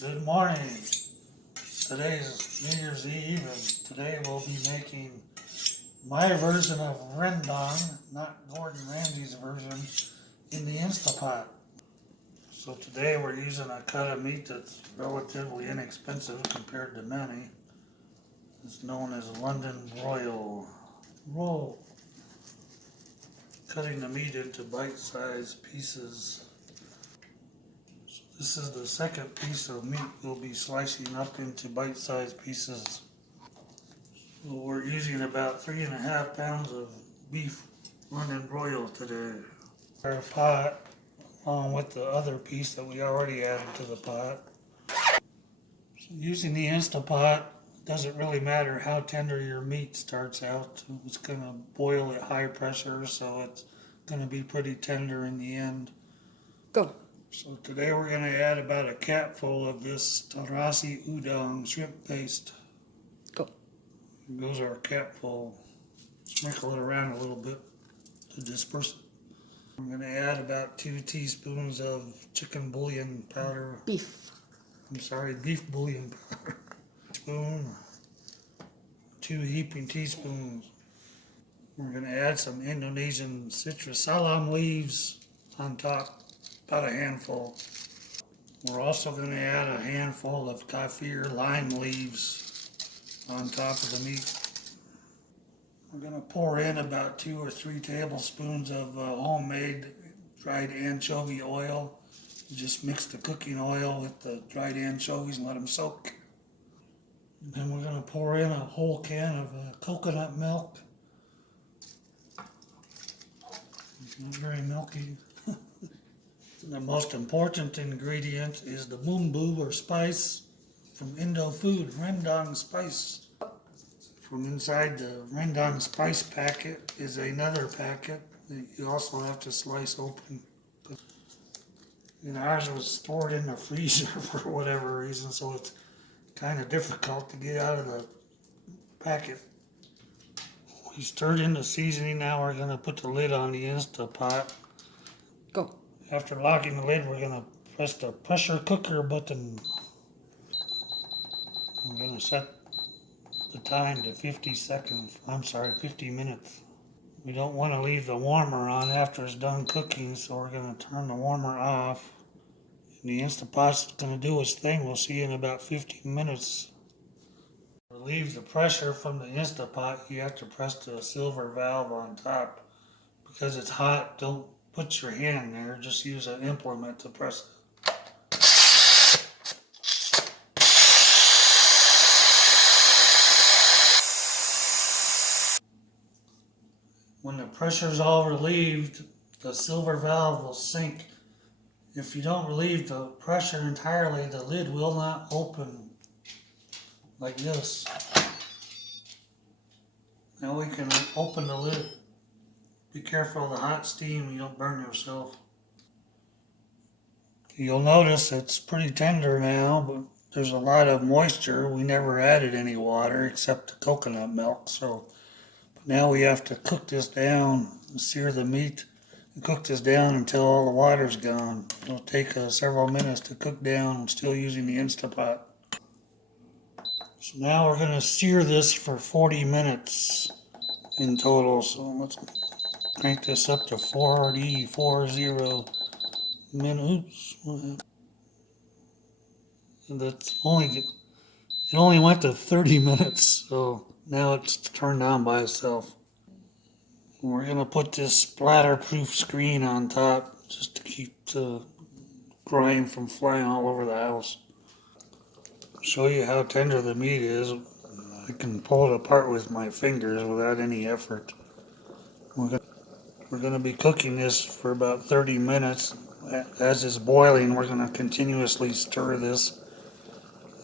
Good morning. Today's New Year's Eve, and today we'll be making my version of Rendang, not Gordon Ramsay's version, in the Instapot. So today we're using a cut of meat that's relatively inexpensive compared to many. It's known as London broil roll. Cutting the meat into bite-sized pieces. This is the second piece of meat we'll be slicing up into bite-sized pieces. So we're using about 3.5 pounds of beef London broil today. Our pot, along with the other piece that we already added to the pot. So using the Instapot, doesn't really matter how tender your meat starts out. It's going to boil at high pressure, so it's going to be pretty tender in the end. Go. So today we're going to add about a capful of this terasi udon shrimp paste. Go. It goes our capful. Sprinkle it around a little bit to disperse it. I'm going to add about 2 teaspoons of chicken bouillon powder. Beef Bouillon powder. Spoon. 2 heaping teaspoons. We're going to add some Indonesian citrus salam leaves on top. About a handful. We're also going to add a handful of kaffir lime leaves on top of the meat. We're going to pour in about 2 or 3 tablespoons of homemade dried anchovy oil. Just mix the cooking oil with the dried anchovies and let them soak. Then we're going to pour in a whole can of coconut milk. It's not very milky. The most important ingredient is the bumbu or spice from indofood, Rendang spice. From inside the Rendang spice packet is another packet that you also have to slice open. And ours was stored in the freezer for whatever reason, so it's kind of difficult to get out of the packet. We stirred in the seasoning. Now we're going to put the lid on the Instapot. Go. After locking the lid, we're going to press the pressure cooker button. We're going to set the time to 50 minutes. We don't want to leave the warmer on after it's done cooking, so we're going to turn the warmer off. And the Instapot's going to do its thing. We'll see you in about 15 minutes. To relieve the pressure from the Instapot, you have to press the silver valve on top. Because it's hot, don't put your hand there, just use an implement to press it. When the pressure's all relieved, the silver valve will sink. If you don't relieve the pressure entirely, the lid will not open like this. Now we can open the lid. Be careful of the hot steam, you don't burn yourself. You'll notice it's pretty tender now, but there's a lot of moisture. We never added any water except the coconut milk, so now we have to cook this down, sear the meat, and cook this down until all the water's gone. It'll take several minutes to cook down. I'm still using the Instapot. So now we're going to sear this for 40 minutes in total, so let's crank this up to 40 minutes. And it only went to 30 minutes, so now it's turned on by itself. We're going to put this splatterproof screen on top just to keep the grime from flying all over the house. Show you how tender the meat is. I can pull it apart with my fingers without any effort. We're going to be cooking this for about 30 minutes. As it's boiling, we're going to continuously stir this,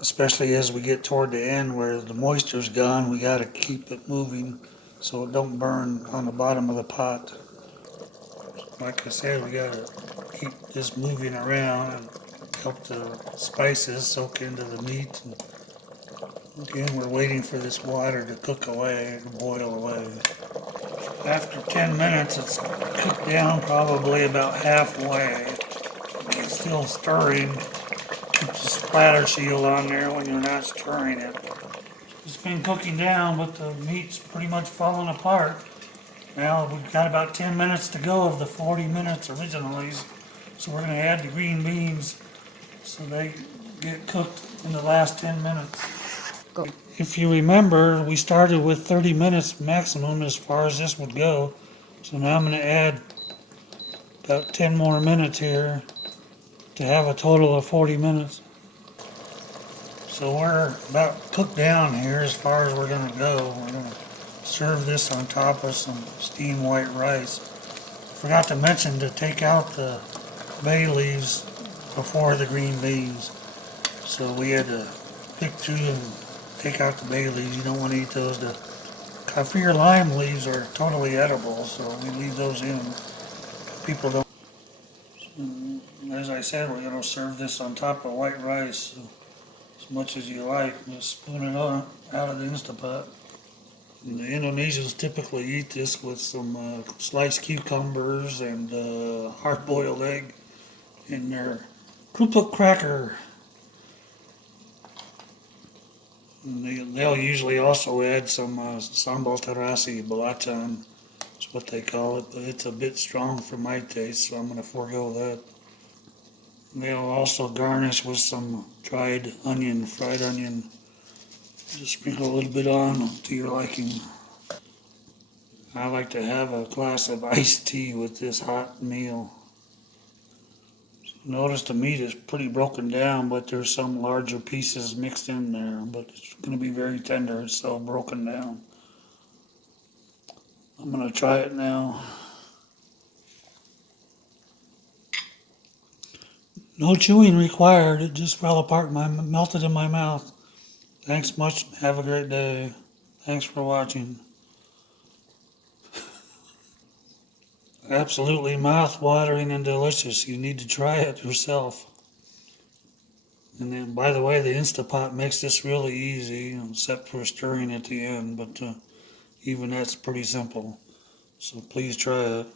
especially as we get toward the end where the moisture's gone. We got to keep it moving so it don't burn on the bottom of the pot. Like I said, we got to keep this moving around and help the spices soak into the meat. And again, we're waiting for this water to cook away, to boil away. After 10 minutes, it's cooked down probably about halfway. It's still stirring. Keep the splatter shield on there when you're not stirring it. It's been cooking down, but the meat's pretty much falling apart. Now we've got about 10 minutes to go of the 40 minutes originally, so we're going to add the green beans so they get cooked in the last 10 minutes. Go. If you remember, we started with 30 minutes maximum as far as this would go. So now I'm going to add about 10 more minutes here to have a total of 40 minutes. So we're about cooked down here as far as we're going to go. We're going to serve this on top of some steamed white rice. Forgot to mention to take out the bay leaves before the green beans. So we had to pick through and take out the bay leaves. You don't want to eat those. The kaffir lime leaves are totally edible, so we leave those in. People don't. As I said, we're going to serve this on top of white rice, so as much as you like. Just spoon it out of the Instapot. And the Indonesians typically eat this with some sliced cucumbers and hard-boiled egg in their krupuk cracker. And they'll usually also add some sambal terasi, belacan. That's what they call it, but it's a bit strong for my taste, so I'm going to forego that. They'll also garnish with some dried onion, fried onion. Just sprinkle a little bit on to your liking. I like to have a glass of iced tea with this hot meal. Notice the meat is pretty broken down, but there's some larger pieces mixed in there, but it's going to be very tender. It's so broken down. I'm going to try it now. No chewing required. It just fell apart, melted in my mouth. Thanks much. Have a great day. Thanks for watching. Absolutely mouth-watering and delicious. You need to try it yourself. And then, by the way, the Instapot makes this really easy, except for stirring at the end, but even that's pretty simple. So please try it.